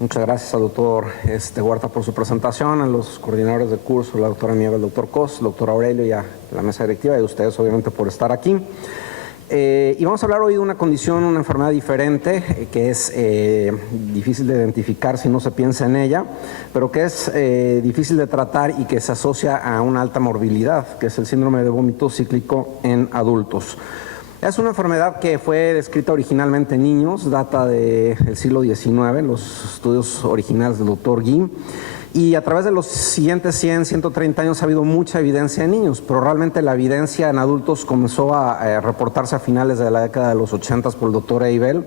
Muchas gracias al doctor Huerta por su presentación, a los coordinadores del curso, la doctora Nieva, el doctor Cos, el doctor Aurelio y a la mesa directiva y a ustedes obviamente por estar aquí. Y vamos a hablar hoy de una condición, una enfermedad diferente, que es difícil de identificar si no se piensa en ella, pero que es difícil de tratar y que se asocia a una alta morbilidad, que es el síndrome de vómito cíclico en adultos. Es una enfermedad que fue descrita originalmente en niños, data del siglo XIX, los estudios originales del doctor Guim, y a través de los siguientes 100, 130 años ha habido mucha evidencia en niños, pero realmente la evidencia en adultos comenzó a reportarse a finales de la década de los 80 por el doctor Abel,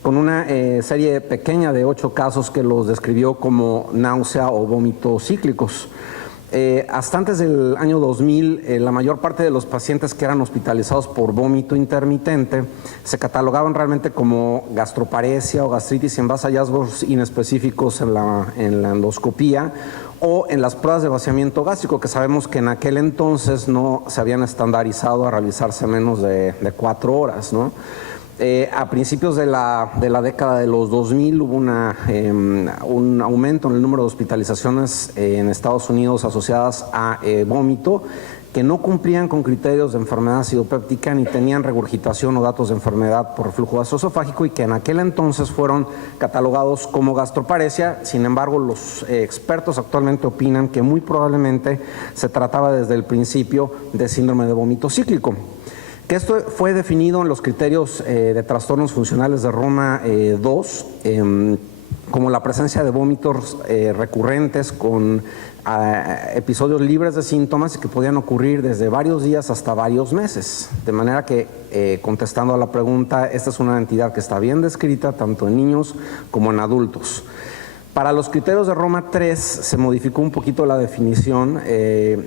con una serie pequeña de 8 casos que los describió como náusea o vómitos cíclicos. Hasta antes del año 2000, la mayor parte de los pacientes que eran hospitalizados por vómito intermitente se catalogaban realmente como gastroparesia o gastritis en base a hallazgos inespecíficos en la endoscopía o en las pruebas de vaciamiento gástrico, que sabemos que en aquel entonces no se habían estandarizado a realizarse menos de 4 horas, ¿no? A principios de la década de los 2000 hubo un aumento en el número de hospitalizaciones en Estados Unidos asociadas a vómito que no cumplían con criterios de enfermedad acidopéptica ni tenían regurgitación o datos de enfermedad por reflujo gastroesofágico y que en aquel entonces fueron catalogados como gastroparesia. Sin embargo, los expertos actualmente opinan que muy probablemente se trataba desde el principio de síndrome de vómito cíclico. Que esto fue definido en los criterios de trastornos funcionales de Roma II, como la presencia de vómitos recurrentes con episodios libres de síntomas que podían ocurrir desde varios días hasta varios meses. De manera que, contestando a la pregunta, esta es una entidad que está bien descrita tanto en niños como en adultos. Para los criterios de Roma III se modificó un poquito la definición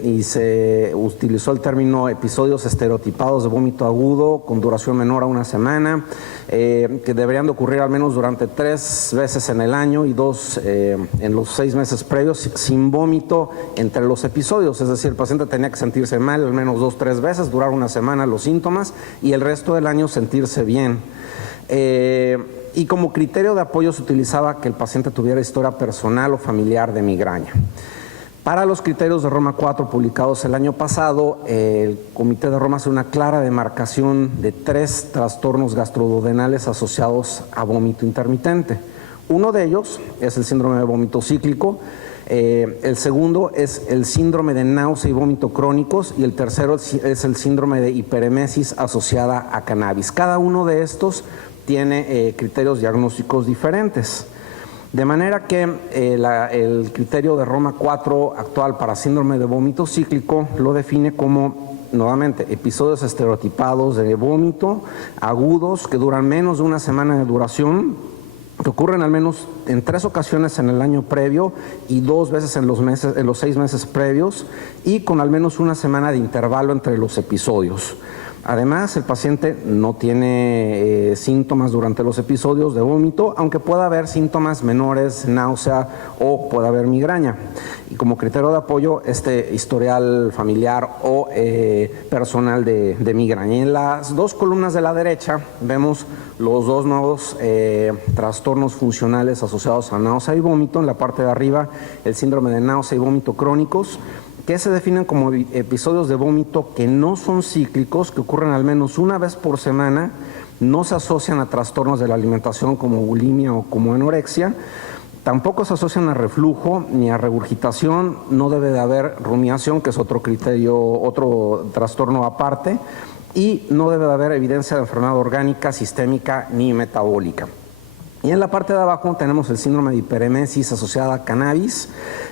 y se utilizó el término episodios estereotipados de vómito agudo con duración menor a una semana, que deberían de ocurrir al menos durante 3 veces en el año y 2 en los 6 meses previos sin vómito entre los episodios. Es decir, el paciente tenía que sentirse mal al menos 2 o 3 veces, durar una semana los síntomas y el resto del año sentirse bien. Y como criterio de apoyo se utilizaba que el paciente tuviera historia personal o familiar de migraña. Para los criterios de Roma IV publicados el año pasado, el Comité de Roma hace una clara demarcación de 3 trastornos gastroduodenales asociados a vómito intermitente. Uno de ellos es el síndrome de vómito cíclico, el segundo es el síndrome de náusea y vómito crónicos y el tercero es el síndrome de hiperemesis asociada a cannabis. Cada uno de estos tiene criterios diagnósticos diferentes. De manera que el criterio de Roma IV actual para síndrome de vómito cíclico lo define como, nuevamente, episodios estereotipados de vómito agudos que duran menos de una semana de duración, que ocurren al menos en 3 ocasiones en el año previo y 2 veces en los 6 meses previos y con al menos una semana de intervalo entre los episodios. Además, el paciente no tiene síntomas durante los episodios de vómito, aunque pueda haber síntomas menores, náusea o pueda haber migraña. Y como criterio de apoyo, este historial familiar o personal de migraña. Y en las 2 columnas de la derecha vemos los 2 nuevos trastornos funcionales asociados a náusea y vómito. En la parte de arriba, el síndrome de náusea y vómito crónicos, que se definen como episodios de vómito que no son cíclicos, que ocurren al menos una vez por semana, no se asocian a trastornos de la alimentación como bulimia o como anorexia, tampoco se asocian a reflujo ni a regurgitación, no debe de haber rumiación, que es otro criterio, otro trastorno aparte, y no debe de haber evidencia de enfermedad orgánica, sistémica ni metabólica. Y en la parte de abajo tenemos el síndrome de hiperemesis asociada a cannabis,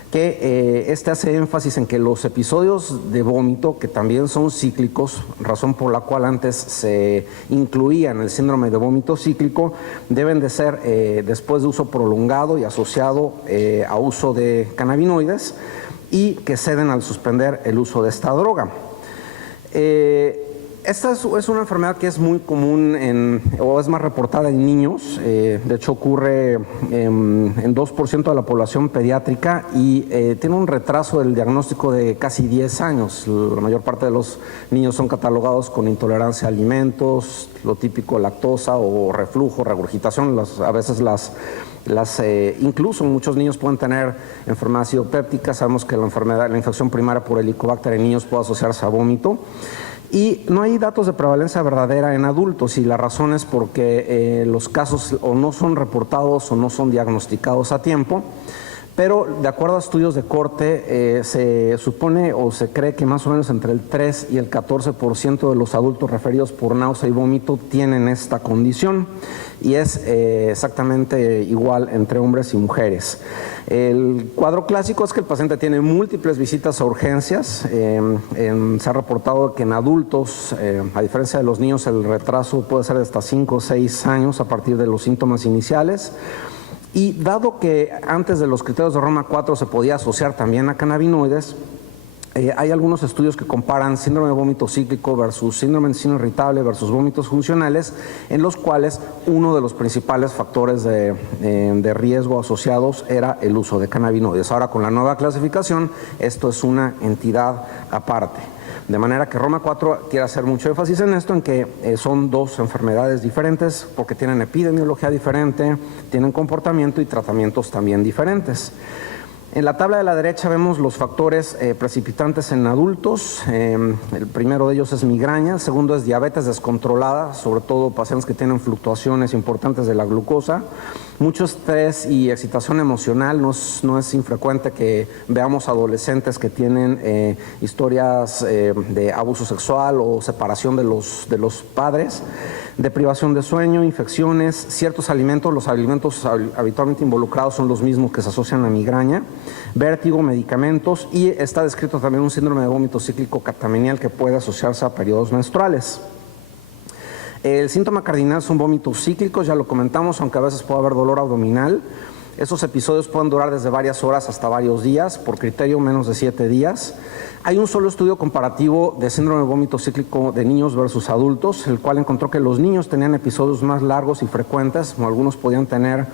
que hace énfasis en que los episodios de vómito, que también son cíclicos, razón por la cual antes se incluía en el síndrome de vómito cíclico, deben de ser después de uso prolongado y asociado a uso de cannabinoides y que ceden al suspender el uso de esta droga. Esta es una enfermedad que es muy común o es más reportada en niños. De hecho, ocurre en 2% de la población pediátrica y tiene un retraso del diagnóstico de casi 10 años. La mayor parte de los niños son catalogados con intolerancia a alimentos, lo típico lactosa o reflujo, regurgitación. A veces las Incluso muchos niños pueden tener enfermedades idiopépticas. Sabemos que la infección primaria por Helicobacter en niños puede asociarse a vómito. Y no hay datos de prevalencia verdadera en adultos, y la razón es porque los casos o no son reportados o no son diagnosticados a tiempo. Pero de acuerdo a estudios de corte, se supone o se cree que más o menos entre el 3 y el 14% de los adultos referidos por náusea y vómito tienen esta condición, y es exactamente igual entre hombres y mujeres. El cuadro clásico es que el paciente tiene múltiples visitas a urgencias. Se ha reportado que en adultos, a diferencia de los niños, el retraso puede ser de hasta 5 o 6 años a partir de los síntomas iniciales. Y dado que antes de los criterios de Roma 4 se podía asociar también a cannabinoides, hay algunos estudios que comparan síndrome de vómito cíclico versus síndrome de intestino irritable versus vómitos funcionales, en los cuales uno de los principales factores de riesgo asociados era el uso de cannabinoides. Ahora, con la nueva clasificación, esto es una entidad aparte. De manera que Roma 4 quiere hacer mucho énfasis en esto, en que son dos enfermedades diferentes porque tienen epidemiología diferente, tienen comportamiento y tratamientos también diferentes. En la tabla de la derecha vemos los factores precipitantes en adultos. El primero de ellos es migraña, el segundo es diabetes descontrolada, sobre todo pacientes que tienen fluctuaciones importantes de la glucosa. Mucho estrés y excitación emocional. No es infrecuente que veamos adolescentes que tienen historias de abuso sexual o separación de los padres. Deprivación de sueño, infecciones, ciertos alimentos. Los alimentos habitualmente involucrados son los mismos que se asocian a migraña. Vértigo, medicamentos, y está descrito también un síndrome de vómito cíclico catamenial que puede asociarse a periodos menstruales. El síntoma cardinal son vómitos cíclicos, ya lo comentamos, aunque a veces puede haber dolor abdominal. Esos episodios pueden durar desde varias horas hasta varios días, por criterio menos de 7 días. Hay un solo estudio comparativo de síndrome de vómito cíclico de niños versus adultos, el cual encontró que los niños tenían episodios más largos y frecuentes, como algunos podían tener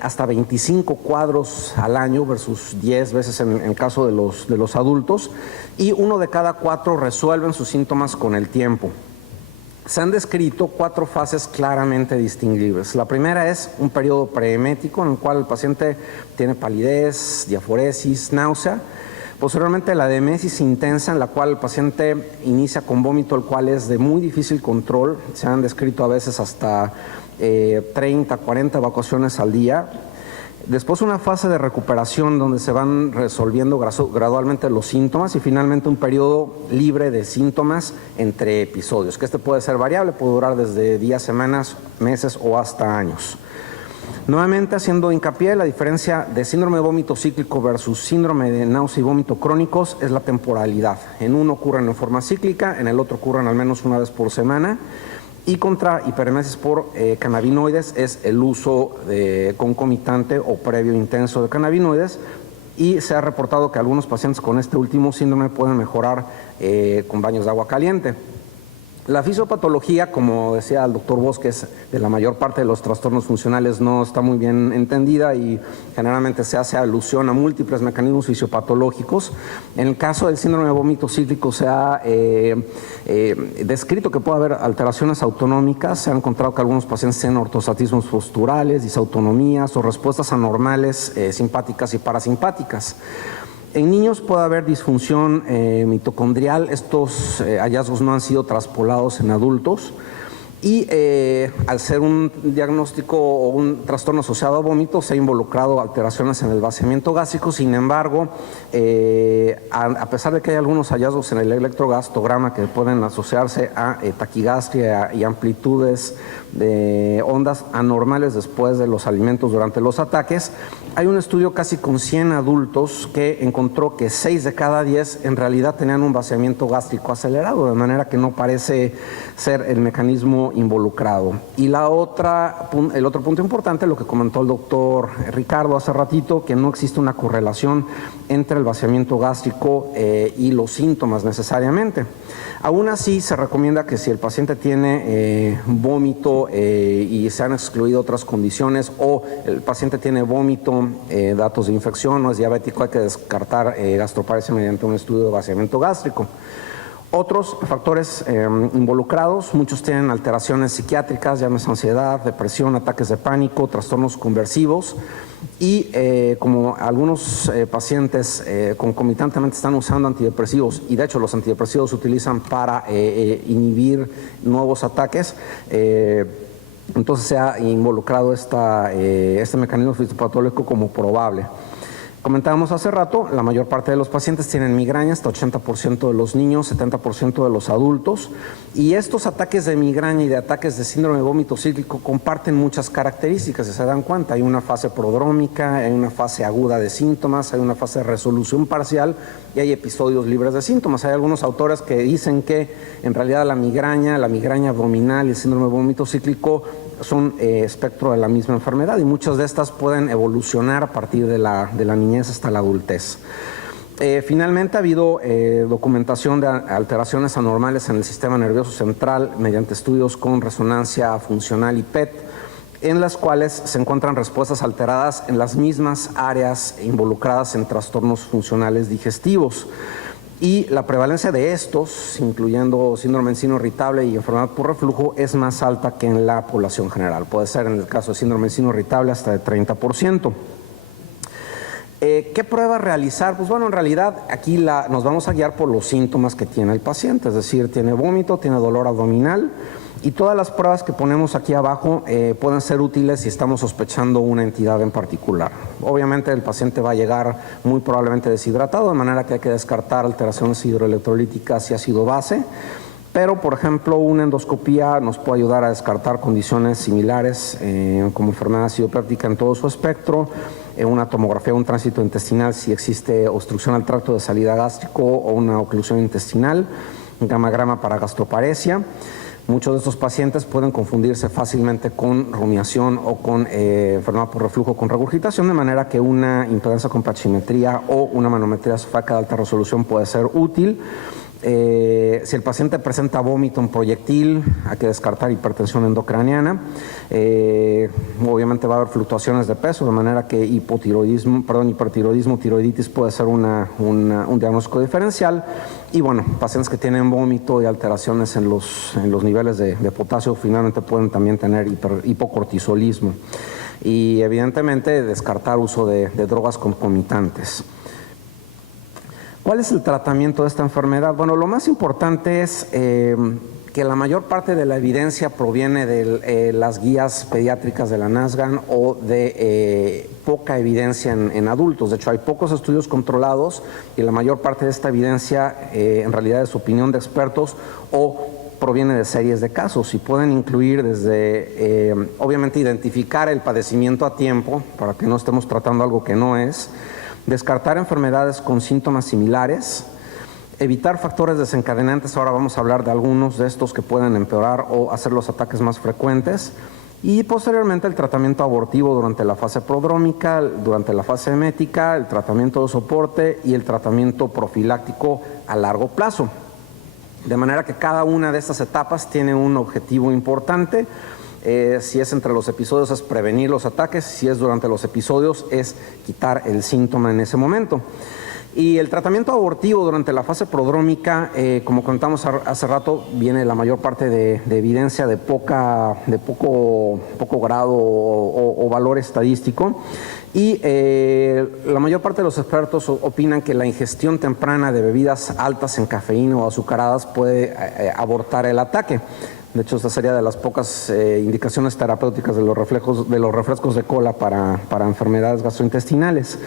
hasta 25 cuadros al año versus 10 veces en el caso de los adultos, y 1 de cada 4 resuelven sus síntomas con el tiempo. Se han descrito 4 fases claramente distinguibles. La primera es un periodo preemético en el cual el paciente tiene palidez, diaforesis, náusea. Posteriormente la emesis intensa, en la cual el paciente inicia con vómito, el cual es de muy difícil control. Se han descrito a veces hasta 30, 40 evacuaciones al día. Después una fase de recuperación donde se van resolviendo gradualmente los síntomas, y finalmente un periodo libre de síntomas entre episodios, que puede ser variable, puede durar desde días, semanas, meses o hasta años. Nuevamente haciendo hincapié, la diferencia de síndrome de vómito cíclico versus síndrome de náusea y vómito crónicos es la temporalidad. En uno ocurren en forma cíclica, en el otro ocurren al menos una vez por semana. Y contra hiperemesis por cannabinoides es el uso concomitante o previo intenso de cannabinoides, y se ha reportado que algunos pacientes con este último síndrome pueden mejorar con baños de agua caliente. La fisiopatología, como decía el doctor Bosques, de la mayor parte de los trastornos funcionales no está muy bien entendida, y generalmente se hace alusión a múltiples mecanismos fisiopatológicos. En el caso del síndrome de vómito cíclico se ha descrito que puede haber alteraciones autonómicas. Se ha encontrado que algunos pacientes tienen ortostatismos posturales, disautonomías o respuestas anormales simpáticas y parasimpáticas. En niños puede haber disfunción mitocondrial. Estos hallazgos no han sido traspolados en adultos, y al ser un diagnóstico o un trastorno asociado a vómito, se ha involucrado alteraciones en el vaciamiento gástrico. Sin embargo, a pesar de que hay algunos hallazgos en el electrogastograma que pueden asociarse a taquigastria y amplitudes de ondas anormales después de los alimentos durante los ataques, hay un estudio casi con 100 adultos que encontró que 6 de cada 10 en realidad tenían un vaciamiento gástrico acelerado, de manera que no parece ser el mecanismo involucrado. Y el otro punto importante, lo que comentó el doctor Ricardo hace ratito, que no existe una correlación entre el vaciamiento gástrico y los síntomas necesariamente. Aún así, se recomienda que si el paciente tiene vómito y se han excluido otras condiciones, o el paciente tiene vómito, datos de infección, no es diabético, hay que descartar gastroparesia mediante un estudio de vaciamiento gástrico. Otros factores involucrados, muchos tienen alteraciones psiquiátricas, llámese ansiedad, depresión, ataques de pánico, trastornos conversivos y como algunos pacientes concomitantemente están usando antidepresivos y de hecho los antidepresivos se utilizan para inhibir nuevos ataques, entonces se ha involucrado este mecanismo fisiopatológico como probable. Comentábamos hace rato, la mayor parte de los pacientes tienen migraña, hasta 80% de los niños, 70% de los adultos, y estos ataques de migraña y de ataques de síndrome de vómito cíclico comparten muchas características, si se dan cuenta. Hay una fase prodrómica, hay una fase aguda de síntomas, hay una fase de resolución parcial y hay episodios libres de síntomas. Hay algunos autores que dicen que en realidad la migraña abdominal y el síndrome de vómito cíclico son espectro de la misma enfermedad y muchas de estas pueden evolucionar a partir de la niñez hasta la adultez. Finalmente ha habido documentación de alteraciones anormales en el sistema nervioso central mediante estudios con resonancia funcional y PET, en las cuales se encuentran respuestas alteradas en las mismas áreas involucradas en trastornos funcionales digestivos. Y la prevalencia de estos, incluyendo síndrome de intestino irritable y enfermedad por reflujo, es más alta que en la población general. Puede ser en el caso de síndrome de intestino irritable hasta de 30%. ¿Qué pruebas realizar? Pues bueno, en realidad aquí nos vamos a guiar por los síntomas que tiene el paciente, es decir, tiene vómito, tiene dolor abdominal, y todas las pruebas que ponemos aquí abajo pueden ser útiles si estamos sospechando una entidad en particular. Obviamente el paciente va a llegar muy probablemente deshidratado, de manera que hay que descartar alteraciones hidroelectrolíticas y ácido base, pero por ejemplo una endoscopía nos puede ayudar a descartar condiciones similares como enfermedad acidopéptica en todo su espectro, una tomografía, un tránsito intestinal si existe obstrucción al tracto de salida gástrico o una oclusión intestinal, un gamagrama para gastroparesia. Muchos de estos pacientes pueden confundirse fácilmente con rumiación o con enfermedad por reflujo con regurgitación, de manera que una impedancia con pachimetría o una manometría esofágica de alta resolución puede ser útil. Si el paciente presenta vómito en proyectil, hay que descartar hipertensión endocraniana. Obviamente va a haber fluctuaciones de peso, de manera que hipertiroidismo, tiroiditis puede ser un diagnóstico diferencial. Y bueno, pacientes que tienen vómito y alteraciones en los niveles de potasio finalmente pueden también tener hipocortisolismo. Y evidentemente descartar uso de drogas concomitantes. ¿Cuál es el tratamiento de esta enfermedad? Bueno, lo más importante es que la mayor parte de la evidencia proviene de las guías pediátricas de la NASGAN o de poca evidencia en adultos. De hecho, hay pocos estudios controlados y la mayor parte de esta evidencia en realidad es opinión de expertos o proviene de series de casos y pueden incluir desde, obviamente, identificar el padecimiento a tiempo para que no estemos tratando algo que no es, descartar enfermedades con síntomas similares, evitar factores desencadenantes, ahora vamos a hablar de algunos de estos que pueden empeorar o hacer los ataques más frecuentes, y posteriormente el tratamiento abortivo durante la fase prodrómica, durante la fase emética, el tratamiento de soporte y el tratamiento profiláctico a largo plazo. De manera que cada una de estas etapas tiene un objetivo importante. Si es entre los episodios es prevenir los ataques, si es durante los episodios es quitar el síntoma en ese momento. Y el tratamiento abortivo durante la fase prodrómica, como contamos hace rato, viene la mayor parte de evidencia de poco grado o valor estadístico. Y la mayor parte de los expertos opinan que la ingestión temprana de bebidas altas en cafeína o azucaradas puede abortar el ataque. De hecho, esta sería de las pocas indicaciones terapéuticas de los refrescos de cola para enfermedades gastrointestinales.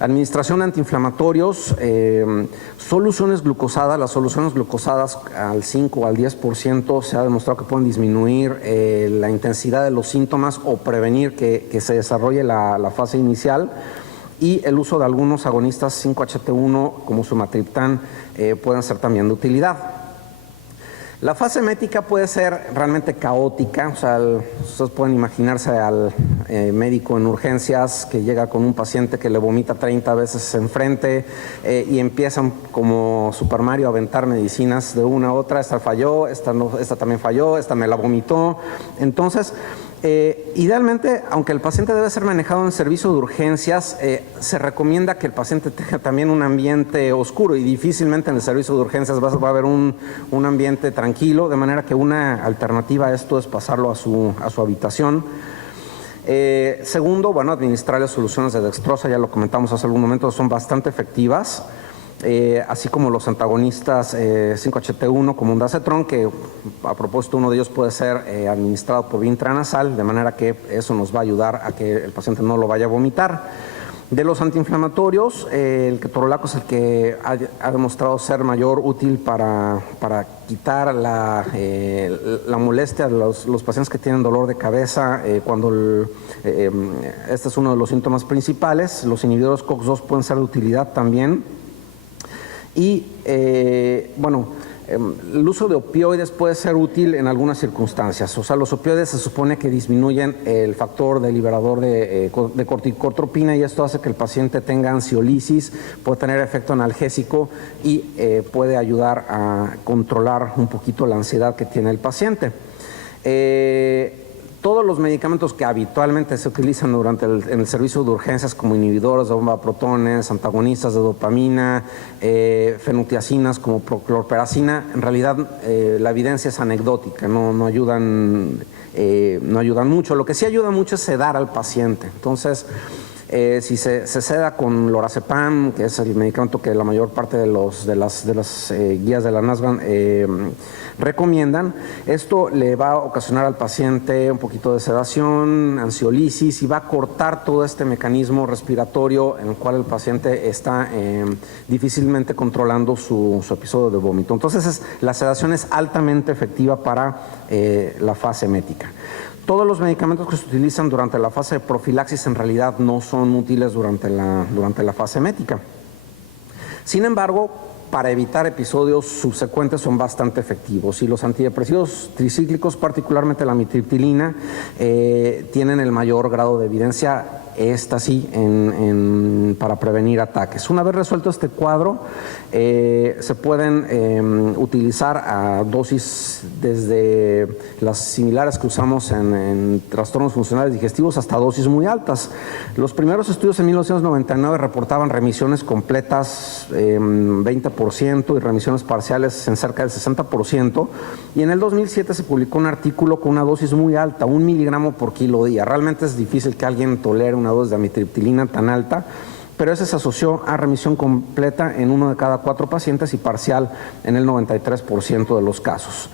Administración de antiinflamatorios, soluciones glucosadas. Las soluciones glucosadas al 5 o al 10% se ha demostrado que pueden disminuir la intensidad de los síntomas o prevenir que se desarrolle la fase inicial. Y el uso de algunos agonistas 5-HT1 como sumatriptán pueden ser también de utilidad. La fase emética puede ser realmente caótica, o sea, ustedes pueden imaginarse al médico en urgencias que llega con un paciente que le vomita 30 veces enfrente y empiezan como Super Mario a aventar medicinas de una a otra, esta falló, esta también falló, esta me la vomitó. Entonces, Idealmente, aunque el paciente debe ser manejado en servicio de urgencias, se recomienda que el paciente tenga también un ambiente oscuro y difícilmente en el servicio de urgencias va a haber un ambiente tranquilo, de manera que una alternativa a esto es pasarlo a su habitación. Segundo, bueno, administrar las soluciones de dextrosa, ya lo comentamos hace algún momento, son bastante efectivas. Así como los antagonistas 5-HT1 como ondansetron, que a propósito uno de ellos puede ser administrado por vía intranasal, de manera que eso nos va a ayudar a que el paciente no lo vaya a vomitar. De los antiinflamatorios, el ketorolaco es el que ha demostrado ser mayor útil para quitar la molestia de los pacientes que tienen dolor de cabeza cuando este es uno de los síntomas principales. Los inhibidores COX-2 pueden ser de utilidad también. Y bueno, el uso de opioides puede ser útil en algunas circunstancias. O sea, los opioides se supone que disminuyen el factor de liberador de corticotropina y esto hace que el paciente tenga ansiolisis, puede tener efecto analgésico y puede ayudar a controlar un poquito la ansiedad que tiene el paciente. Todos los medicamentos que habitualmente se utilizan en el servicio de urgencias como inhibidores de bomba de protones, antagonistas de dopamina, fenutiacinas como clorperacina, en realidad la evidencia es anecdótica, no ayudan mucho. Lo que sí ayuda mucho es sedar al paciente. Entonces, si se seda con lorazepam, que es el medicamento que la mayor parte de las guías de la NASBAN recomiendan, esto le va a ocasionar al paciente un poquito de sedación, ansiolisis y va a cortar todo este mecanismo respiratorio en el cual el paciente está difícilmente controlando su episodio de vómito. Entonces, la sedación es altamente efectiva para la fase emética. Todos los medicamentos que se utilizan durante la fase de profilaxis en realidad no son útiles durante la fase emética. Sin embargo, para evitar episodios subsecuentes son bastante efectivos y los antidepresivos tricíclicos, particularmente la amitriptilina, tienen el mayor grado de evidencia, esta sí, para prevenir ataques. Una vez resuelto este cuadro, se pueden utilizar a dosis desde las similares que usamos en trastornos funcionales digestivos hasta dosis muy altas. Los primeros estudios en 1999 reportaban remisiones completas 20% y remisiones parciales en cerca del 60%, y en el 2007 se publicó un artículo con una dosis muy alta, 1 miligramo por kilo día. Realmente es difícil que alguien tolere una dosis de amitriptilina tan alta, pero ese se asoció a remisión completa en 1 de cada 4 pacientes y parcial en el 93% de los casos.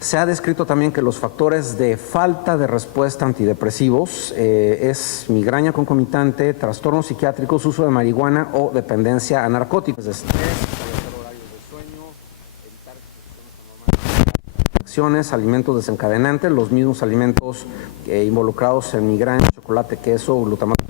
Se ha descrito también que los factores de falta de respuesta a antidepresivos es migraña concomitante, trastornos psiquiátricos, uso de marihuana o dependencia a narcóticos, estrés, establecer horarios de sueño, evitar exposiciones anormales, alimentos desencadenantes, los mismos alimentos involucrados en migraña, chocolate, queso, glutamato